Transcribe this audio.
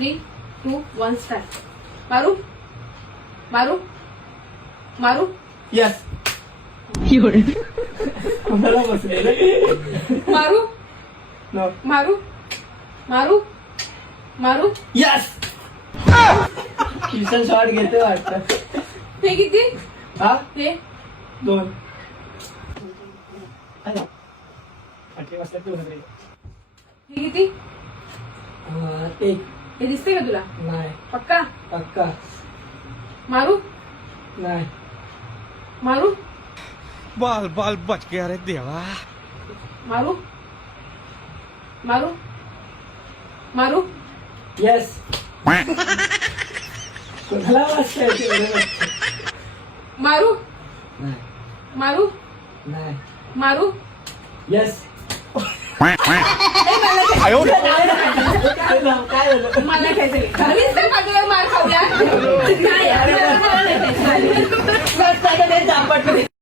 3, 2, 1 start. मारू मारू मारू. यस. कोणाला बसलेलं? मारू नो. मारू मारू मारू. यस. किशन शॉट घेते वाटतं. हे किती? हा हे 2. आठवी वाजता तू हे किती? 1. हे दिसते का तुला? नाही. पक्का? पक्का मारू नाही. मारू बाल बाल बच गया रे देवा. मारू मारू मारू. यस. कोणाला वाजता मारू नाही. मारू नाही. मारू. यस. आयो काय झालं? मला काय तरी घरीच तर पाठीवर मार खाऊया. नाही यार, मला नाही खायचं. रस्त्याकडे झापटली.